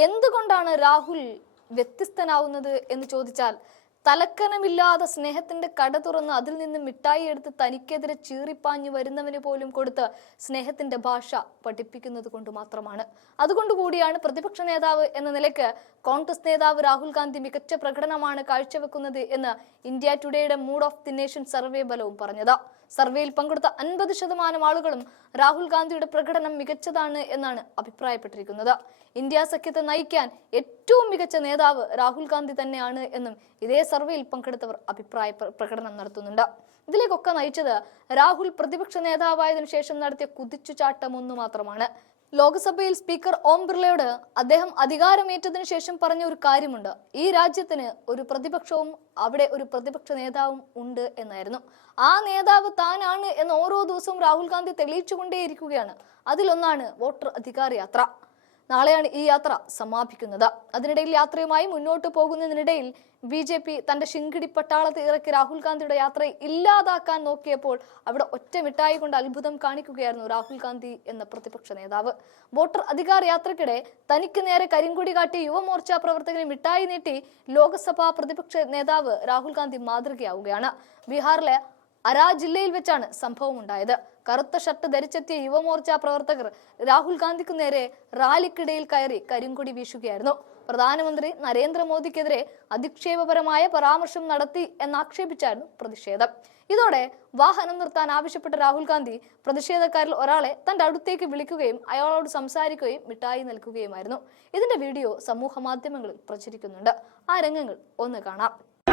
എന്തുകൊണ്ടാണ് രാഹുൽ വ്യത്യസ്തനാവുന്നത് എന്ന് ചോദിച്ചാൽ തലക്കനമില്ലാതെ സ്നേഹത്തിന്റെ കട തുറന്ന് അതിൽ നിന്ന് മിഠായി എടുത്ത് തനിക്കെതിരെ ചീറിപ്പാഞ്ഞു വരുന്നവന് പോലും കൊടുത്ത് സ്നേഹത്തിന്റെ ഭാഷ പഠിപ്പിക്കുന്നത് കൊണ്ട് മാത്രമാണ്. അതുകൊണ്ട് കൂടിയാണ് പ്രതിപക്ഷ നേതാവ് എന്ന നിലയ്ക്ക് കോൺഗ്രസ് നേതാവ് രാഹുൽ ഗാന്ധി മികച്ച പ്രകടനമാണ് കാഴ്ചവെക്കുന്നത് എന്ന് India ടുഡേയുടെ mood of the nation survey ബലവും പറഞ്ഞത്. സർവേയിൽ പങ്കെടുത്ത അൻപത് ശതമാനം ആളുകളും രാഹുൽ ഗാന്ധിയുടെ പ്രകടനം മികച്ചതാണ് എന്നാണ് അഭിപ്രായപ്പെട്ടിരിക്കുന്നത്. ഇന്ത്യ സഖ്യത്തെ നയിക്കാൻ ഏറ്റവും മികച്ച നേതാവ് രാഹുൽ ഗാന്ധി തന്നെയാണ് എന്നും ഇതേ സർവേയിൽ പങ്കെടുത്തവർ അഭിപ്രായ പ്രകടനം നടത്തുന്നുണ്ട്. ഇതിലേക്കൊക്കെ നയിച്ചത് രാഹുൽ പ്രതിപക്ഷ നേതാവായതിനു ശേഷം നടത്തിയ കുതിച്ചുചാട്ടം ഒന്നു മാത്രമാണ്. ലോക്സഭയിൽ സ്പീക്കർ ഓം ബിർളയോട് അദ്ദേഹം അധികാരമേറ്റതിനു ശേഷം പറഞ്ഞ ഒരു കാര്യമുണ്ട്. ഈ രാജ്യത്തിന് ഒരു പ്രതിപക്ഷവും അവിടെ ഒരു പ്രതിപക്ഷ നേതാവും ഉണ്ട് എന്നായിരുന്നു. ആ നേതാവ് താനാണ് എന്ന് ഓരോ ദിവസവും രാഹുൽ ഗാന്ധി തെളിയിച്ചുകൊണ്ടേയിരിക്കുകയാണ്. അതിലൊന്നാണ് വോട്ടർ അധികാര യാത്ര നാളെയാണ് ഈ യാത്ര സമാപിക്കുന്നത്. അതിനിടയിൽ യാത്രയുമായി മുന്നോട്ട് പോകുന്നതിനിടയിൽ ബി ജെ പി തന്റെ ശിങ്കിടി പട്ടാളത്തെ ഇറക്കി രാഹുൽ ഗാന്ധിയുടെ യാത്രയെ ഇല്ലാതാക്കാൻ നോക്കിയപ്പോൾ അവിടെ ഒറ്റ മിഠായി കൊണ്ട് അത്ഭുതം കാണിക്കുകയായിരുന്നു രാഹുൽ ഗാന്ധി എന്ന പ്രതിപക്ഷ നേതാവ്. വോട്ടർ അധികാർ യാത്രക്കിടെ തനിക്ക് നേരെ കരിങ്കൊടി കാട്ടി യുവമോർച്ച പ്രവർത്തകനെ മിഠായി നീട്ടി ലോക്സഭാ പ്രതിപക്ഷ നേതാവ് രാഹുൽ ഗാന്ധി മാതൃകയാവുകയാണ്. ബീഹാറിലെ അരാ ജില്ലയിൽ വെച്ചാണ് സംഭവം ഉണ്ടായത്. കറുത്ത ഷർട്ട് ധരിച്ചെത്തിയ യുവമോർച്ച പ്രവർത്തകർ രാഹുൽ ഗാന്ധിക്ക് നേരെ റാലിക്കിടയിൽ കയറി കരിങ്കൊടി വീശുകയായിരുന്നു. പ്രധാനമന്ത്രി നരേന്ദ്രമോദിക്കെതിരെ അധിക്ഷേപപരമായ പരാമർശം നടത്തി എന്നാക്ഷേപിച്ചായിരുന്നു പ്രതിഷേധം. ഇതോടെ വാഹനം നിർത്താൻ ആവശ്യപ്പെട്ട രാഹുൽ ഗാന്ധി പ്രതിഷേധക്കാരിൽ ഒരാളെ തന്റെ അടുത്തേക്ക് വിളിക്കുകയും അയാളോട് സംസാരിക്കുകയും മിഠായി നൽകുകയുമായിരുന്നു. ഇതിന്റെ വീഡിയോ സമൂഹ മാധ്യമങ്ങളിൽ പ്രചരിക്കുന്നുണ്ട്. ആ രംഗങ്ങൾ ഒന്ന് കാണാം.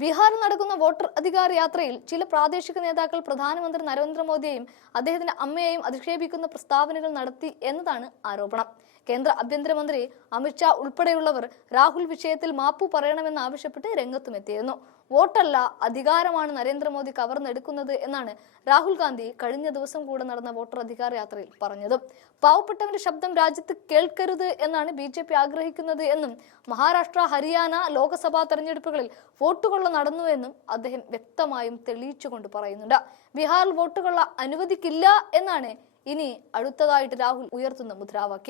ബീഹാറിൽ നടക്കുന്ന വോട്ടർ അധികാര യാത്രയിൽ ചില പ്രാദേശിക നേതാക്കൾ പ്രധാനമന്ത്രി നരേന്ദ്രമോദിയെയും അദ്ദേഹത്തിന്റെ അമ്മയെയും അധിക്ഷേപിക്കുന്ന പ്രസ്താവനകൾ നടത്തി എന്നതാണ് ആരോപണം. കേന്ദ്ര ആഭ്യന്തരമന്ത്രി അമിത്ഷാ ഉൾപ്പെടെയുള്ളവർ രാഹുൽ വിഷയത്തിൽ മാപ്പു പറയണമെന്ന് ആവശ്യപ്പെട്ട് രംഗത്തുമെത്തിയിരുന്നു. വോട്ടല്ല അധികാരമാണ് നരേന്ദ്രമോദി കവർന്നെടുക്കുന്നത് എന്നാണ് രാഹുൽ ഗാന്ധി കഴിഞ്ഞ ദിവസം കൂടെ നടന്ന വോട്ടർ അധികാര യാത്രയിൽ പറഞ്ഞത്. പാവപ്പെട്ടവന്റെ ശബ്ദം രാജ്യത്ത് കേൾക്കരുത് എന്നാണ് ബി ജെ പി ആഗ്രഹിക്കുന്നത് എന്നും മഹാരാഷ്ട്ര ഹരിയാന ലോക്സഭാ തെരഞ്ഞെടുപ്പുകളിൽ വോട്ടുകൊള്ള നടന്നു എന്നും അദ്ദേഹം വ്യക്തമായും തെളിയിച്ചുകൊണ്ട് പറയുന്നുണ്ട്. ബീഹാറിൽ വോട്ടുകൊള്ള അനുവദിക്കില്ല എന്നാണ് ഇനി അടുത്തതായിട്ട് രാഹുൽ ഉയർത്തുന്ന മുദ്രാവാക്യം.